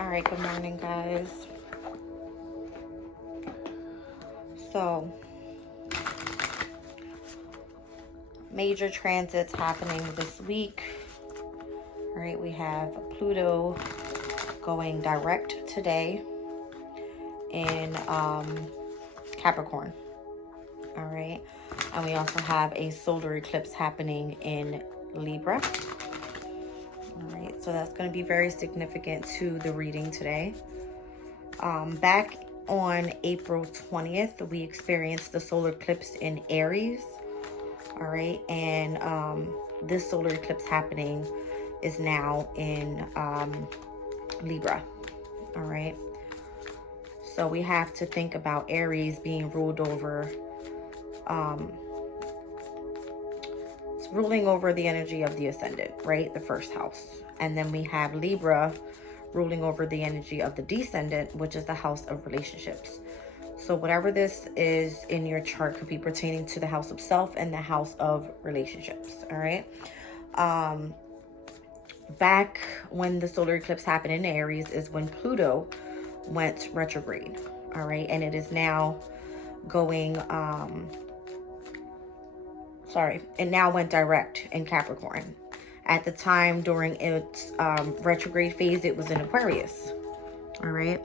All right, good morning, guys. So, major transits happening this week. All right, we have Pluto going direct today in Capricorn. All right, and we also have a solar eclipse happening in Libra. All right, so that's going to be very significant to the reading today. Back on April 20th, we experienced the solar eclipse in Aries. All right, and this solar eclipse happening is now in Libra. All right, so we have to think about Aries being ruled over, it's ruling over the energy of the ascendant, right? The first house. And then we have Libra ruling over the energy of the descendant, which is the house of relationships. So whatever this is in your chart could be pertaining to the house of self and the house of relationships. All right. Back when the solar eclipse happened in Aries is when Pluto went retrograde. All right. And it is now going, it now went direct in Capricorn. At the time during its retrograde phase, it was in Aquarius. All right.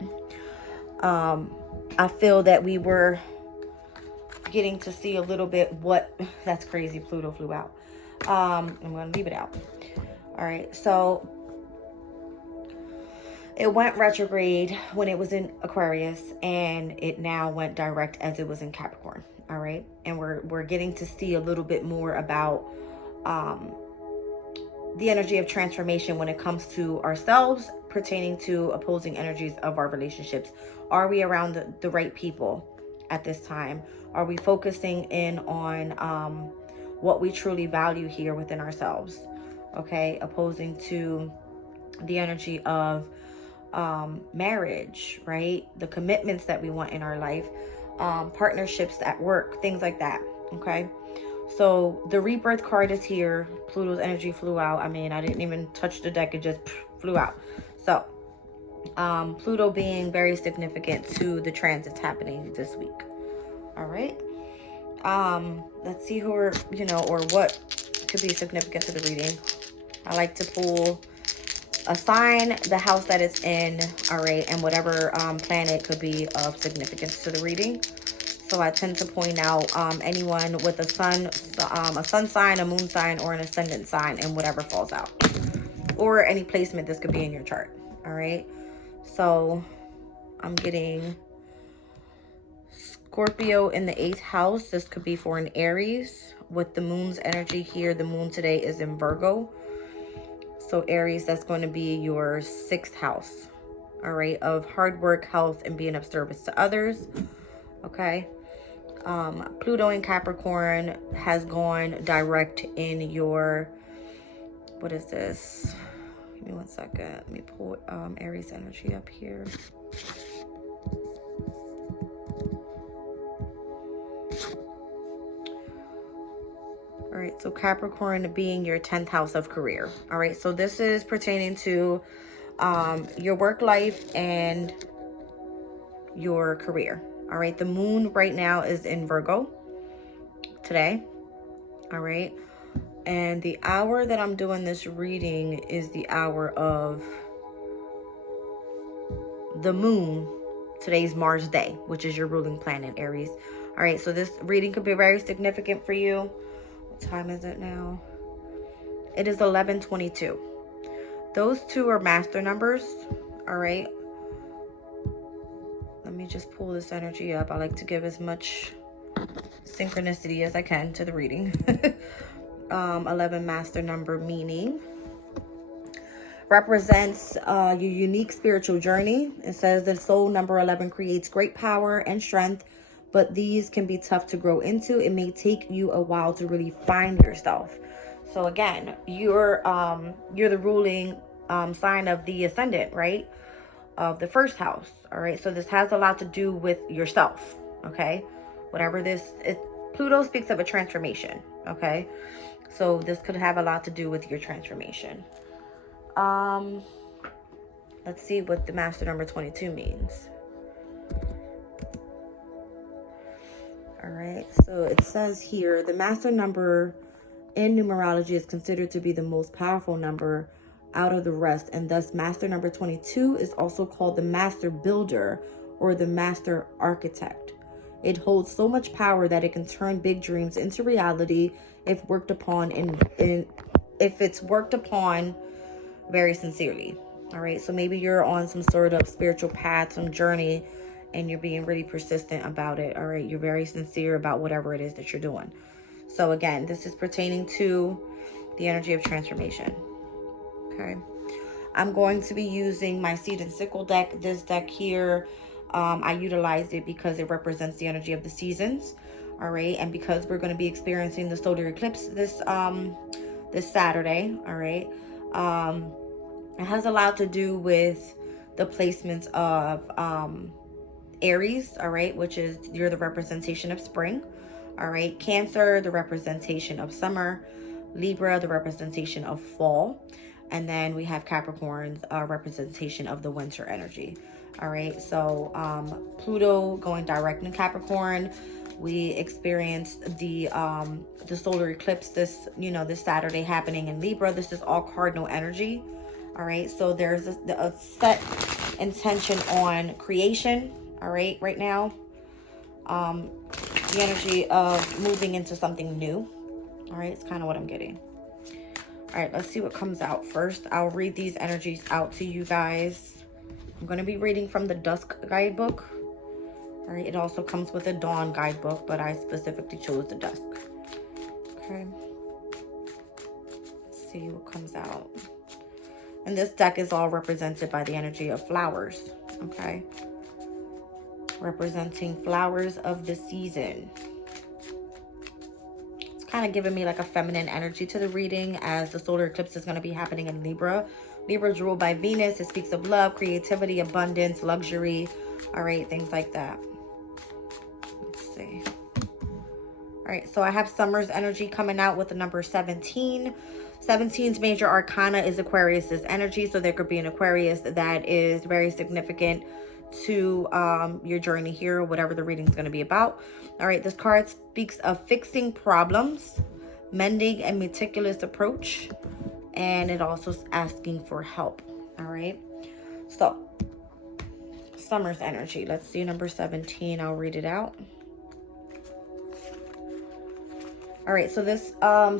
I feel that we were getting to see a little bit that's crazy. Pluto flew out. I'm going to leave it out. All right. So it went retrograde when it was in Aquarius, and it now went direct as it was in Capricorn. All right. And we're getting to see a little bit more about the energy of transformation when it comes to ourselves, pertaining to opposing energies of our relationships. Are we around the right people at this time? Are we focusing in on what we truly value here within ourselves? Okay, opposing to the energy of marriage, right? The commitments that we want in our life, partnerships at work, things like that. Okay. So the rebirth card is here. Pluto's energy flew out. I mean, I didn't even touch the deck. It just flew out. So Pluto being very significant to the transits happening this week. All right. Let's see who or what could be significant to the reading. I like to pull a sign, the house that it's in, all right, and whatever planet could be of significance to the reading. So I tend to point out anyone with a sun sign, a moon sign, or an ascendant sign, and whatever falls out. Or any placement this could be in your chart. All right. So I'm getting Scorpio in the 8th house. This could be for an Aries with the moon's energy here. The moon today is in Virgo. So Aries, that's going to be your 6th house. All right. Of hard work, health, and being of service to others. Okay. Pluto in Capricorn has gone direct in your, what is this? Give me 1 second. Let me pull Aries energy up here. All right, so Capricorn being your 10th house of career. All right, so this is pertaining to your work life and your career. All right, the moon right now is in Virgo today. All right, and the hour that I'm doing this reading is the hour of the moon. Today's Mars day, which is your ruling planet, Aries. All right, so this reading could be very significant for you. What time is it now? It is 11:22. Those two are master numbers. All right. Let me just pull this energy up. I like to give as much synchronicity as I can to the reading. 11 master number meaning represents your unique spiritual journey. It says that soul number 11 creates great power and strength, but these can be tough to grow into. It may take you a while to really find yourself. So again, you're the ruling sign of the ascendant, right? Of the first house. All right, so this has a lot to do with yourself. Okay, whatever Pluto speaks of a transformation. Okay, so this could have a lot to do with your transformation. Let's see what the master number 22 means. All right, so it says here, the master number in numerology is considered to be the most powerful number out of the rest, and thus master number 22 is also called the master builder or the master architect. It holds so much power that it can turn big dreams into reality if worked upon if it's worked upon very sincerely. All right, so maybe you're on some sort of spiritual path, some journey, and you're being really persistent about it. All right, you're very sincere about whatever it is that you're doing. So again, this is pertaining to the energy of transformation. Okay, I'm going to be using my seed and sickle deck. This deck here, I utilized it because it represents the energy of the seasons. All right, and because we're going to be experiencing the solar eclipse this Saturday. All right, it has a lot to do with the placements of Aries, all right, which is, you're the representation of spring. All right, Cancer, the representation of summer. Libra, the representation of fall. And then we have Capricorn's representation of the winter energy. All right, so Pluto going direct in Capricorn. We experienced the solar eclipse this Saturday happening in Libra. This is all cardinal energy. All right, so there's a set intention on creation. All right, right now, the energy of moving into something new. All right, it's kind of what I'm getting. All right, let's see what comes out first. I'll read these energies out to you guys. I'm going to be reading from the Dusk guidebook. All right, it also comes with a Dawn guidebook, but I specifically chose the Dusk. Okay. Let's see what comes out. And this deck is all represented by the energy of flowers. Okay. Representing flowers of the season. It's kind of giving me like a feminine energy to the reading, as the solar eclipse is going to be happening in Libra. Libra is ruled by Venus. It speaks of love, creativity, abundance, luxury. All right, things like that. Let's see. All right, so I have summer's energy coming out with the number 17. 17's major arcana is Aquarius's energy. So there could be an Aquarius that is very significant to your journey here, whatever the reading is going to be about. All right, this card speaks of fixing problems, mending a meticulous approach, and it also is asking for help. All right, so summer's energy. Let's see number 17. I'll read it out. All right, so this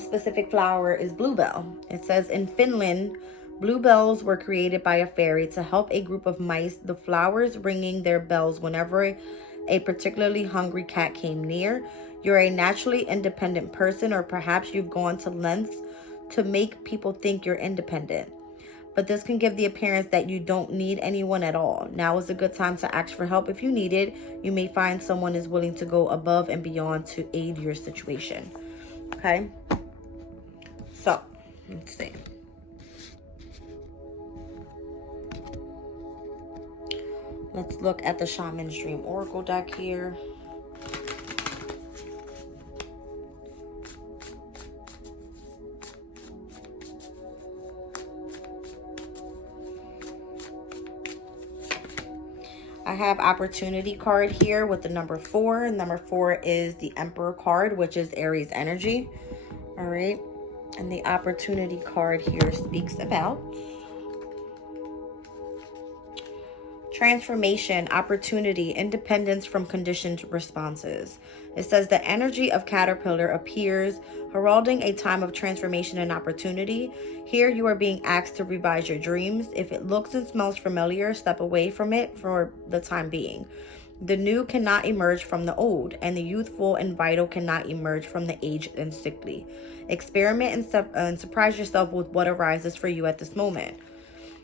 specific flower is bluebell. It says, in Finland, bluebells were created by a fairy to help a group of mice, the flowers ringing their bells whenever a particularly hungry cat came near. You're a naturally independent person, or perhaps you've gone to lengths to make people think you're independent. But this can give the appearance that you don't need anyone at all. Now is a good time to ask for help if you need it. You may find someone is willing to go above and beyond to aid your situation. Okay, so let's see. Let's look at the Shaman's Dream Oracle deck here. I have opportunity card here with the number 4. Number 4 is the Emperor card, which is Aries energy. All right. And the opportunity card here speaks about transformation, opportunity, independence from conditioned responses. It says the energy of Caterpillar appears, heralding a time of transformation and opportunity. Here you are being asked to revise your dreams. If it looks and smells familiar, step away from it for the time being. The new cannot emerge from the old, and the youthful and vital cannot emerge from the aged and sickly. Experiment and surprise yourself with what arises for you at this moment.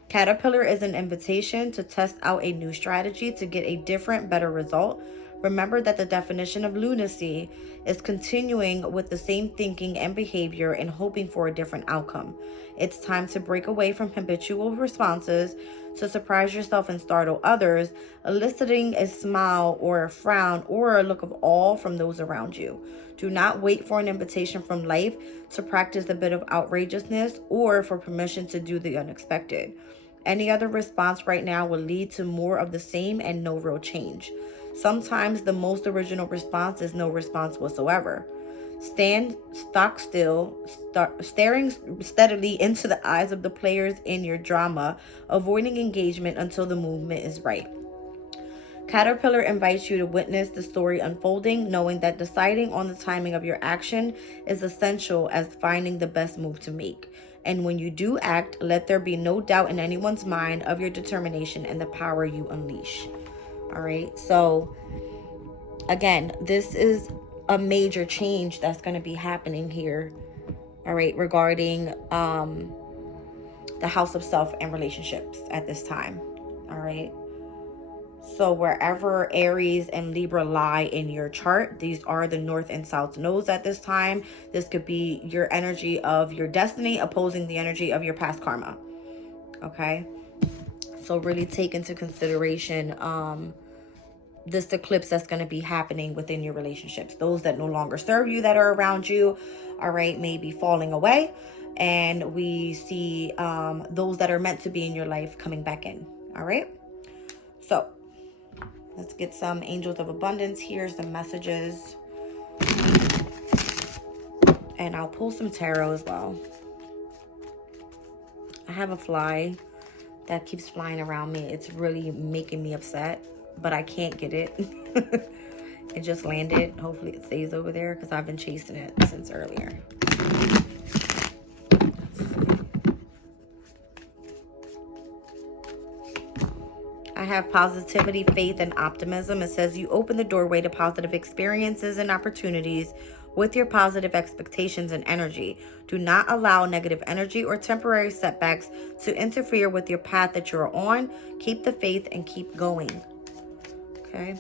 Caterpillar is an invitation to test out a new strategy to get a different, better result. Remember that the definition of lunacy is continuing with the same thinking and behavior and hoping for a different outcome. It's time to break away from habitual responses, to surprise yourself and startle others, eliciting a smile or a frown or a look of awe from those around you. Do not wait for an invitation from life to practice a bit of outrageousness or for permission to do the unexpected. Any other response right now will lead to more of the same and no real change. Sometimes the most original response is no response whatsoever. Stand stock still, staring steadily into the eyes of the players in your drama, avoiding engagement until the movement is right. Caterpillar invites you to witness the story unfolding, knowing that deciding on the timing of your action is essential as finding the best move to make. And when you do act, let there be no doubt in anyone's mind of your determination and the power you unleash. All right. So again, this is a major change that's going to be happening here. All right. Regarding the house of self and relationships at this time. All right. So wherever Aries and Libra lie in your chart, these are the north and south nodes at this time. This could be your energy of your destiny opposing the energy of your past karma. Okay. So really take into consideration this eclipse that's going to be happening within your relationships. Those that no longer serve you, that are around you, all right, may be falling away. And we see those that are meant to be in your life coming back in. All right. So let's get some angels of abundance here, some messages. And I'll pull some tarot as well. I have a fly that keeps flying around me. It's really making me upset, but I can't get it. It just landed. Hopefully it stays over there because I've been chasing it since earlier. I have positivity, faith, and optimism. It says you open the doorway to positive experiences and opportunities with your positive expectations and energy. Do not allow negative energy or temporary setbacks to interfere with your path that you're on. Keep the faith and keep going. Okay.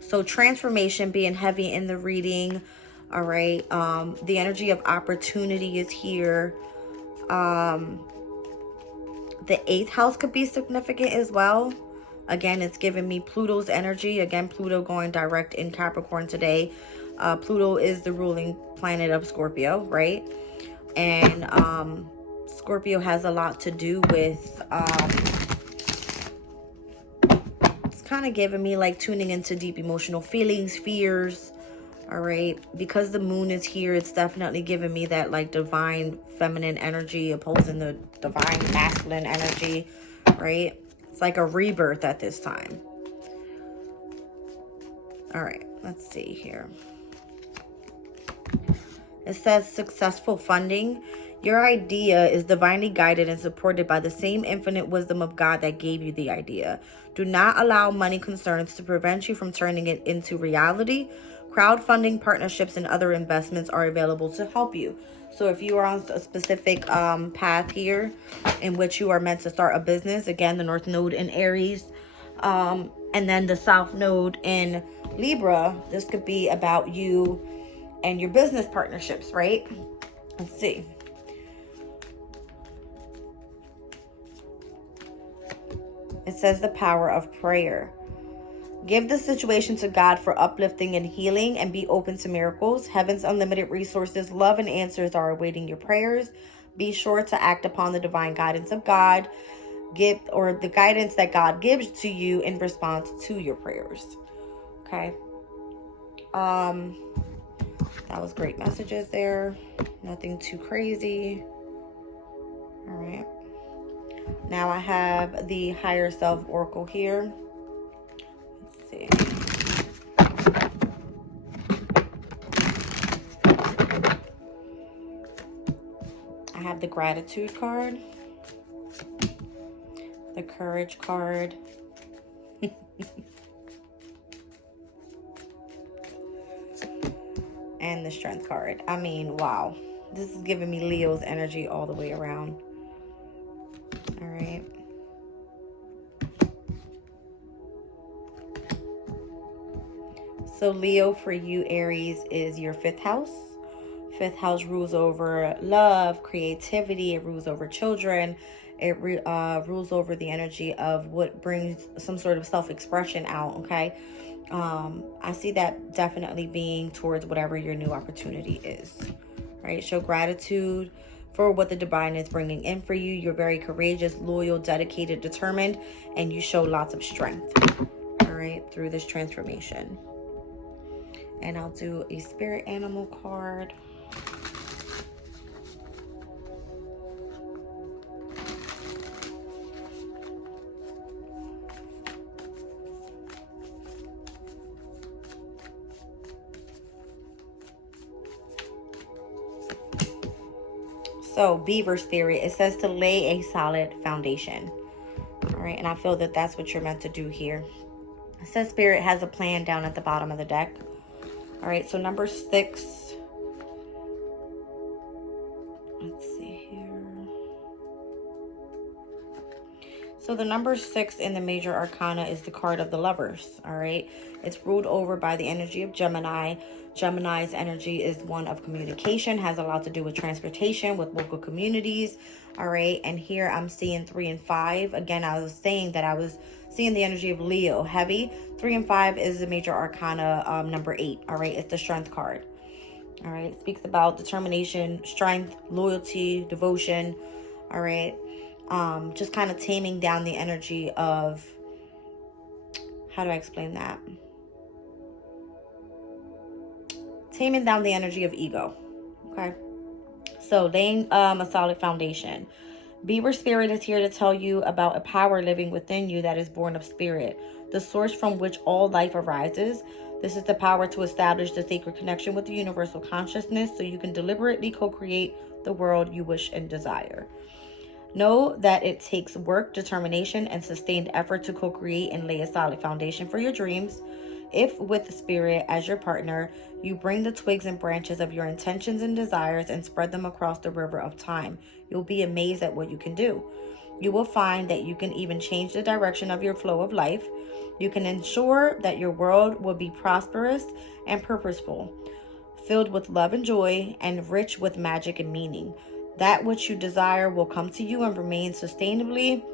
So transformation being heavy in the reading. All right. The energy of opportunity is here. The 8th house could be significant as well. Again, it's giving me Pluto's energy. Again, Pluto going direct in Capricorn today. Pluto is the ruling planet of Scorpio, right? And Scorpio has a lot to do with... it's kind of giving me like tuning into deep emotional feelings, fears. All right, because the moon is here, it's definitely giving me that like divine feminine energy opposing the divine masculine energy, right? It's like a rebirth at this time. All right, let's see here. It says successful funding. Your idea is divinely guided and supported by the same infinite wisdom of God that gave you the idea. Do not allow money concerns to prevent you from turning it into reality. Crowdfunding, partnerships, and other investments are available to help you. So if you are on a specific path here in which you are meant to start a business, again, the North Node in Aries, and then the South Node in Libra, this could be about you and your business partnerships, right? Let's see. It says the power of prayer. Give the situation to God for uplifting and healing and be open to miracles. Heaven's unlimited resources, love, and answers are awaiting your prayers. Be sure to act upon the divine guidance of God, or the guidance that God gives to you in response to your prayers. Okay. That was great messages there. Nothing too crazy. All right. Now I have the higher self oracle here. Let's see. I have the gratitude card, the courage card, and the strength card. I mean, wow. This is giving me Leo's energy all the way around. All right. So Leo, for you, Aries, is your 5th house. 5th house rules over love, creativity. It rules over children. It rules over the energy of what brings some sort of self-expression out, okay? I see that definitely being towards whatever your new opportunity is, right? Show gratitude for what the divine is bringing in for you. You're very courageous, loyal, dedicated, determined, and you show lots of strength, all right, through this transformation. And I'll do a spirit animal card. So, Beaver Spirit, it says to lay a solid foundation. All right, and I feel that that's what you're meant to do here. It says Spirit has a plan down at the bottom of the deck. All right, so number 6. Let's see here. So the number 6 in the major arcana is the card of the Lovers. All right, it's ruled over by the energy of Gemini. Gemini's energy is one of communication, has a lot to do with transportation, with local communities. All right, and here I'm seeing 3 and 5. Again, I was saying that I was seeing the energy of Leo heavy. 3 and 5 is the major arcana, number 8. All right, it's the Strength card. All right, it speaks about determination, strength, loyalty, devotion. All right, just kind of taming down the energy of, how do I explain that? Taming down the energy of ego. Okay, so laying a solid foundation. Beaver Spirit is here to tell you about a power living within you that is born of spirit, the source from which all life arises. This is the power to establish the sacred connection with the universal consciousness so you can deliberately co-create the world you wish and desire. Know that it takes work, determination, and sustained effort to co-create and lay a solid foundation for your dreams. If with Spirit as your partner, you bring the twigs and branches of your intentions and desires and spread them across the river of time, you'll be amazed at what you can do. You will find that you can even change the direction of your flow of life. You can ensure that your world will be prosperous and purposeful, filled with love and joy, and rich with magic and meaning. That which you desire will come to you and remain sustainably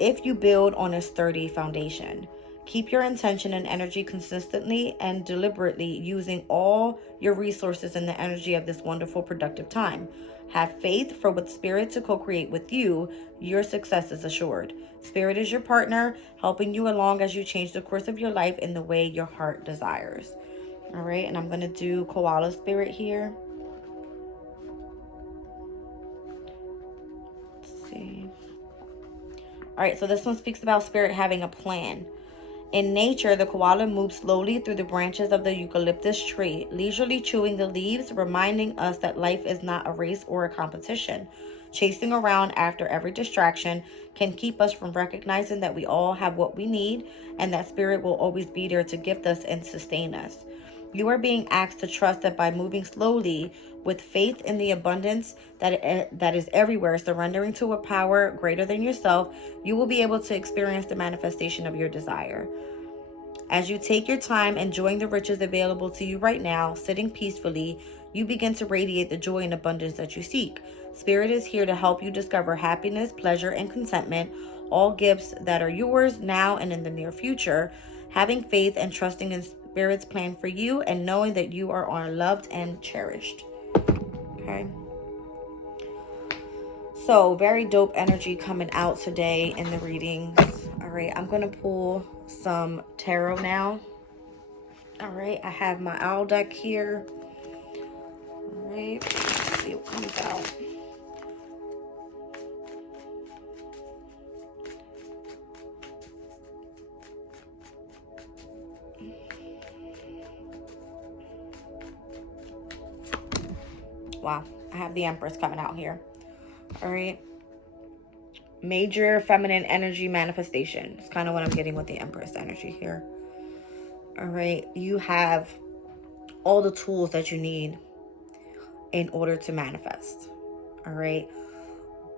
if you build on a sturdy foundation. Keep your intention and energy consistently and deliberately, using all your resources and the energy of this wonderful, productive time. Have faith, for with Spirit to co-create with you, your success is assured. Spirit is your partner, helping you along as you change the course of your life in the way your heart desires. All right, and I'm going to do Koala Spirit here. Let's see. All right, so this one speaks about Spirit having a plan. In nature, the koala moves slowly through the branches of the eucalyptus tree, leisurely chewing the leaves, reminding us that life is not a race or a competition. Chasing around after every distraction can keep us from recognizing that we all have what we need and that Spirit will always be there to gift us and sustain us. You are being asked to trust that by moving slowly with faith in the abundance that is everywhere, surrendering to a power greater than yourself, you will be able to experience the manifestation of your desire. As you take your time enjoying the riches available to you right now, sitting peacefully, you begin to radiate the joy and abundance that you seek. Spirit is here to help you discover happiness, pleasure, and contentment, all gifts that are yours now and in the near future. Having faith and trusting in Spirit's plan for you and knowing that you are loved and cherished. Okay. So very dope energy coming out today in the readings. All right, I'm going to pull some tarot now. All right, I have my owl deck here. All right, let's see what comes out. Wow, I have the Empress coming out here. All right. Major feminine energy manifestation. It's kind of what I'm getting with the Empress energy here. All right. You have all the tools that you need in order to manifest. All right.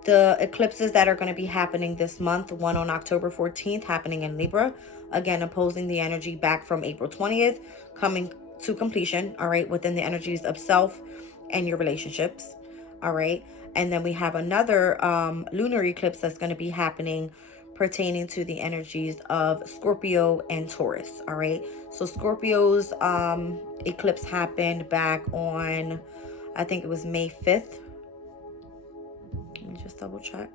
The eclipses that are going to be happening this month, one on October 14th, happening in Libra. Again, opposing the energy back from April 20th, coming to completion. All right. Within the energies of self and your relationships. All right. And then we have another lunar eclipse that's going to be happening pertaining to the energies of Scorpio and Taurus. All right. So Scorpio's eclipse happened back on, I think it was May 5th. Let me just double check.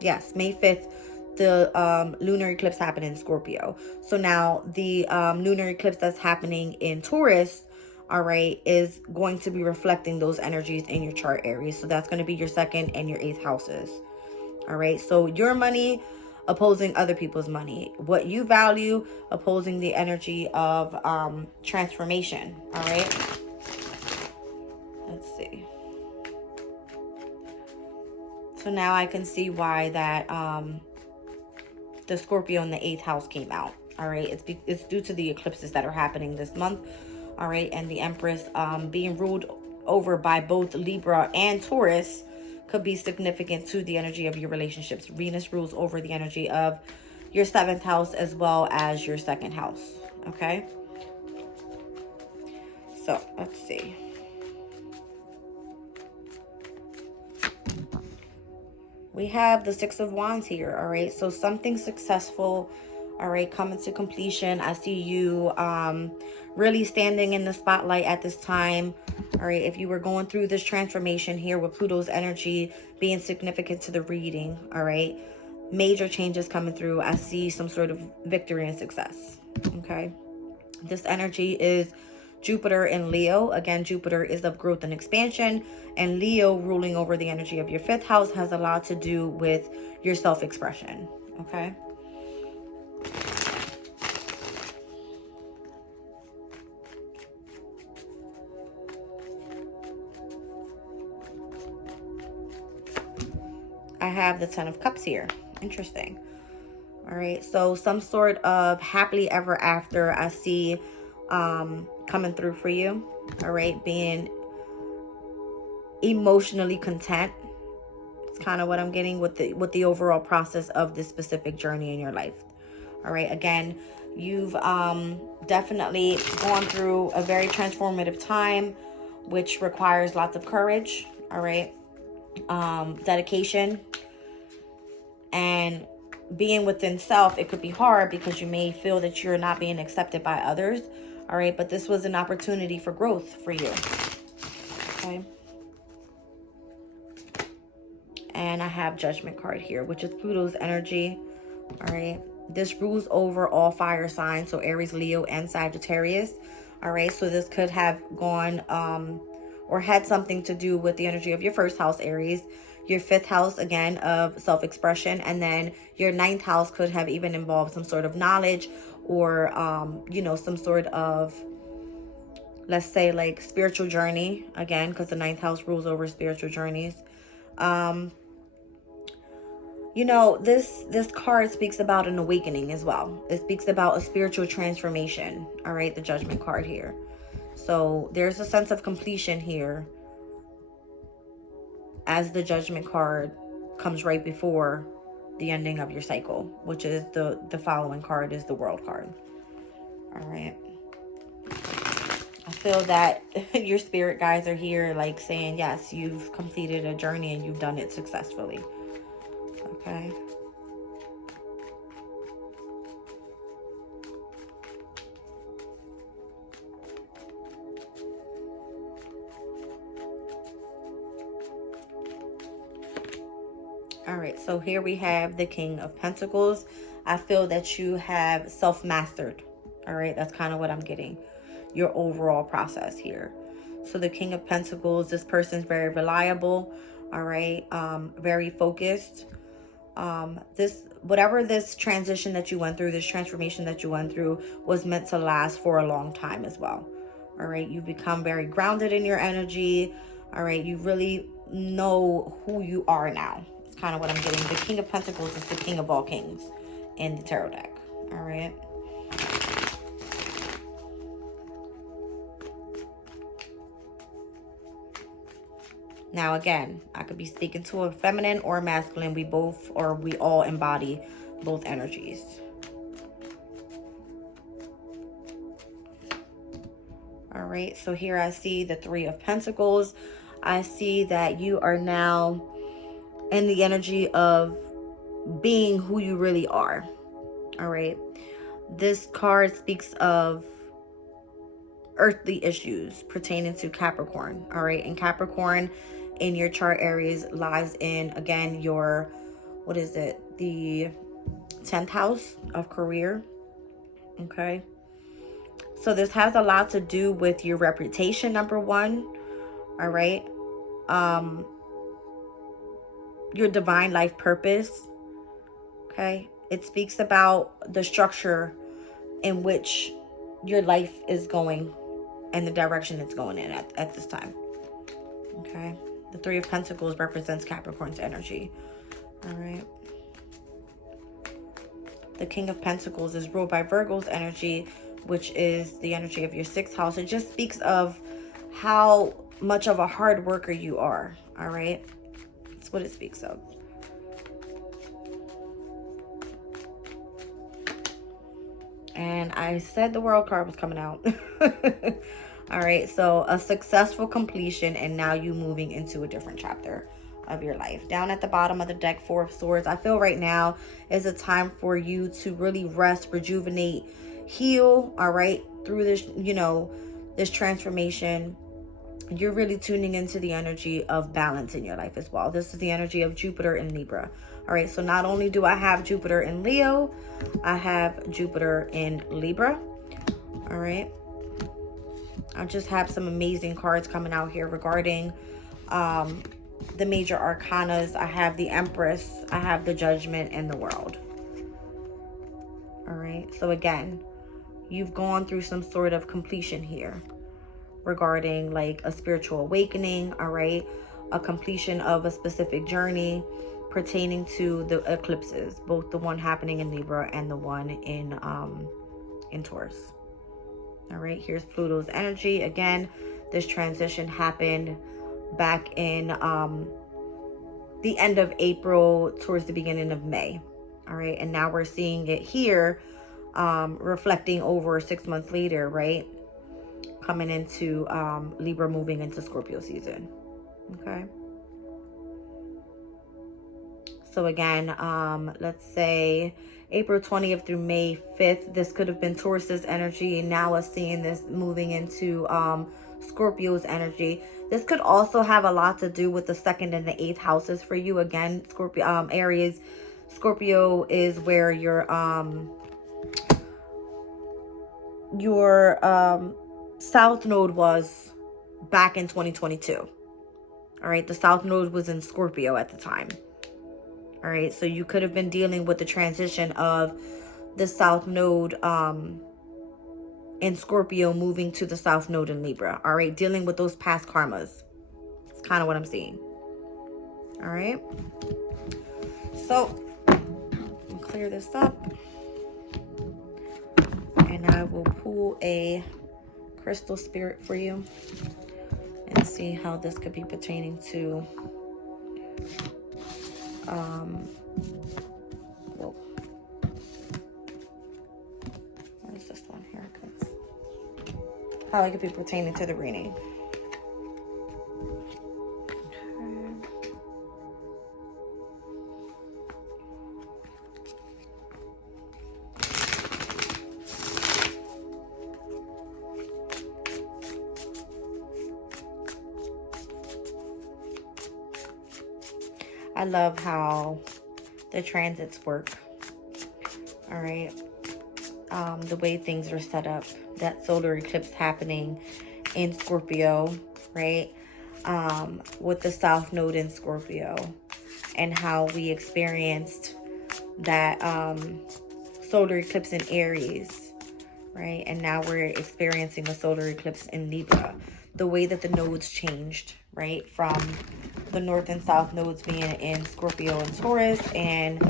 Yes, May 5th, the lunar eclipse happened in Scorpio. So now the lunar eclipse that's happening in Taurus, all right, is going to be reflecting those energies in your chart, Aries. So that's going to be your 2nd and your 8th houses. All right, so your money opposing other people's money. What you value opposing the energy of transformation. All right, let's see. So now I can see why that the Scorpio in the 8th house came out. All right, it's due to the eclipses that are happening this month. All right, and the Empress being ruled over by both Libra and Taurus could be significant to the energy of your relationships. Venus rules over the energy of your 7th house as well as your 2nd house. Okay, so let's see. We have the 6 of Wands here. All right, so something successful, all right, coming to completion. I see you really standing in the spotlight at this time. All right, if you were going through this transformation here with Pluto's energy being significant to the reading, all right, major changes coming through. I see some sort of victory and success. Okay, this energy is Jupiter in Leo. Again, Jupiter is of growth and expansion, and Leo ruling over the energy of your 5th house has a lot to do with your self-expression. Okay, I have the 10 of Cups here. Interesting. All right, so some sort of happily ever after I see coming through for you. All right, being emotionally content. It's kind of what I'm getting with the overall process of this specific journey in your life. All right, again, you've definitely gone through a very transformative time, which requires lots of courage. All right, dedication, and being within self. It could be hard because you may feel that you're not being accepted by others. All right, but this was an opportunity for growth for you. Okay, and I have Judgment card here, which is Pluto's energy. All right, this rules over all fire signs, so Aries, Leo, and Sagittarius. All right, so this could have gone or had something to do with the energy of your 1st house, Aries, your 5th house, again, of self-expression, and then your 9th house could have even involved some sort of knowledge or you know, some sort of, let's say, like spiritual journey, again, because the 9th house rules over spiritual journeys. You know, this card speaks about an awakening as well. It speaks about a spiritual transformation. All right, the Judgment card here. So there's a sense of completion here, as the Judgment card comes right before the ending of your cycle, which is the following card is the World card. All right, I feel that your spirit guides are here, like saying, yes, you've completed a journey and you've done it successfully. Okay. All right, so here we have the King of Pentacles. I feel that you have self-mastered. All right, that's kind of what I'm getting. Your overall process here. So the King of Pentacles, this person's very reliable. All right, very focused. Whatever this transition that you went through, this transformation that you went through, was meant to last for a long time as well. All right, you become very grounded in your energy. All right, you really know who you are now. It's kind of what I'm getting. The King of Pentacles is the king of all kings in the tarot deck. All right. Now, again, I could be speaking to a feminine or a masculine. We all embody both energies. All right, so here I see the 3 of Pentacles. I see that you are now in the energy of being who you really are. All right, this card speaks of earthly issues pertaining to Capricorn. All right. And Capricorn in your chart, Aries, lies in, again, your, what is it? The 10th house of career. Okay. So this has a lot to do with your reputation, number one. All right. Your divine life purpose. Okay. It speaks about the structure in which your life is going and the direction it's going in at this time. Okay. The Three of Pentacles represents Capricorn's energy. All right. The King of Pentacles is ruled by Virgo's energy, which is the energy of your 6th house. It just speaks of how much of a hard worker you are. All right. That's what it speaks of. And I said the World card was coming out. All right. So a successful completion, and now you moving into a different chapter of your life. Down at the bottom of the deck, 4 of Swords. I feel right now is a time for you to really rest, rejuvenate, heal. All right. Through this, you know, this transformation, you're really tuning into the energy of balance in your life as well. This is the energy of Jupiter in Libra. All right. So not only do I have Jupiter in Leo, I have Jupiter in Libra. All right. I just have some amazing cards coming out here regarding the major arcanas. I have the Empress, I have the Judgment, and the World. All right. So again, you've gone through some sort of completion here regarding like a spiritual awakening. All right. A completion of a specific journey pertaining to the eclipses, both the one happening in Libra and the one in Taurus. All right. Here's Pluto's energy. Again, this transition happened back in the end of April towards the beginning of May. All right. And now we're seeing it here reflecting over 6 months later, right? Coming into Libra, moving into Scorpio season. Okay. So again, let's say April 20th through May 5th, this could have been Taurus's energy. And now we're seeing this moving into Scorpio's energy. This could also have a lot to do with the 2nd and the 8th houses for you. Again, Scorpio, Aries, Scorpio is where your South Node was back in 2022. All right. The South Node was in Scorpio at the time. All right. So you could have been dealing with the transition of the South Node in Scorpio moving to the South Node in Libra. All right. Dealing with those past karmas. It's kind of what I'm seeing. All right. So I'll clear this up. And I will pull a crystal spirit for you and see how this could be pertaining to whoa. What is this one here? How it could be pertaining to the reading. I love how the transits work. All right. The way things are set up. That solar eclipse happening in Scorpio, right? With the South Node in Scorpio. And how we experienced that solar eclipse in Aries, right? And now we're experiencing a solar eclipse in Libra. The way that the nodes changed, right? From the North and South nodes being in Scorpio and Taurus, and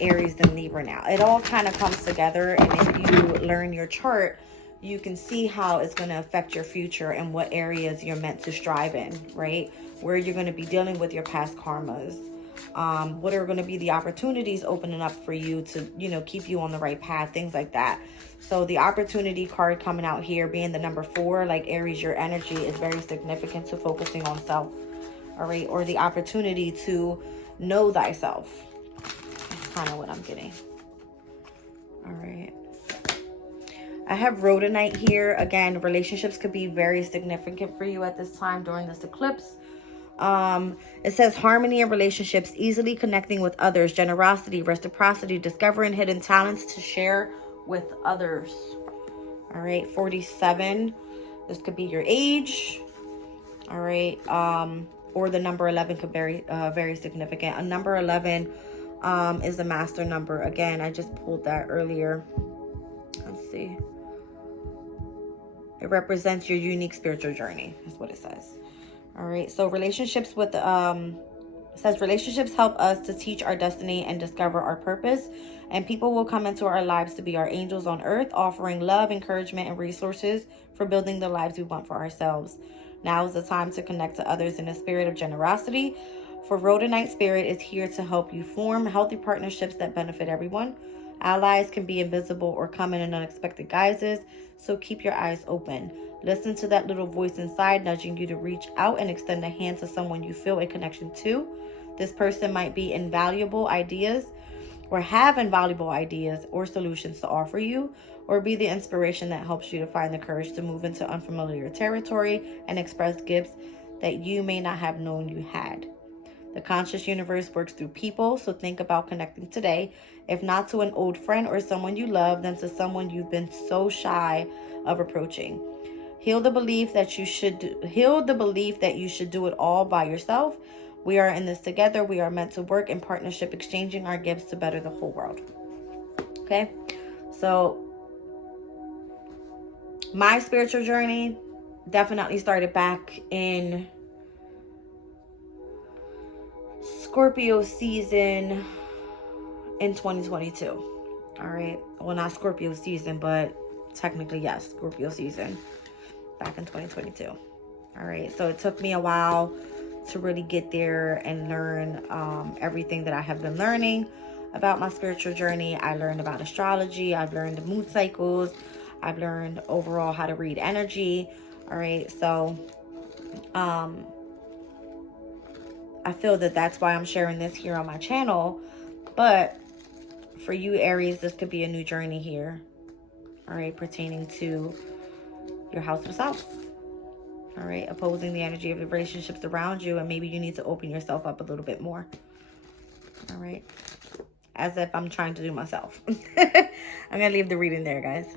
Aries and Libra now. It all kind of comes together, and if you learn your chart, you can see how it's going to affect your future and what areas you're meant to strive in, right? Where you're going to be dealing with your past karmas. What are going to be the opportunities opening up for you to, you know, keep you on the right path, things like that. So the opportunity card coming out here being the number 4, like Aries, your energy is very significant to focusing on self, all right? Or the opportunity to know thyself. That's kind of what I'm getting. All right. I have rhodonite here. Again, relationships could be very significant for you at this time during this eclipse. It says harmony in relationships, easily connecting with others, generosity, reciprocity, discovering hidden talents to share with others. All right, 47. This could be your age. All right, or the number 11 could be very significant. A number 11 is the master number. Again, I just pulled that earlier. Let's see. It represents your unique spiritual journey. That's what it says. All right, so relationships with it says relationships help us to teach our destiny and discover our purpose, and people will come into our lives to be our angels on earth, offering love, encouragement, and resources for building the lives we want for ourselves. Now is the time to connect to others in a spirit of generosity, for rhodonite spirit is here to help you form healthy partnerships that benefit everyone. Allies can be invisible or come in unexpected guises, so keep your eyes open. Listen to that little voice inside nudging you to reach out and extend a hand to someone you feel a connection to. This person might be invaluable ideas or have invaluable ideas or solutions to offer you, or be the inspiration that helps you to find the courage to move into unfamiliar territory and express gifts that you may not have known you had. The conscious universe works through people, so think about connecting today, if not to an old friend or someone you love, then to someone you've been so shy of approaching. Heal the belief that you should do it all by yourself. We are in this together. We are meant to work in partnership, exchanging our gifts to better the whole world. Okay, so my spiritual journey definitely started back in Scorpio season in 2022. All right, well, not Scorpio season, but technically yes, Scorpio season back in 2022. All right, so it took me a while to really get there and learn everything that I have been learning about my spiritual journey. I learned about astrology. I've learned the moon cycles. I've learned overall how to read energy. All right, so I feel that that's why I'm sharing this here on my channel. But for you, Aries, this could be a new journey here. All right, pertaining to your house of self. All right, opposing the energy of the relationships around you, and maybe you need to open yourself up a little bit more. All right, as if I'm trying to do myself. I'm gonna leave the reading there, guys.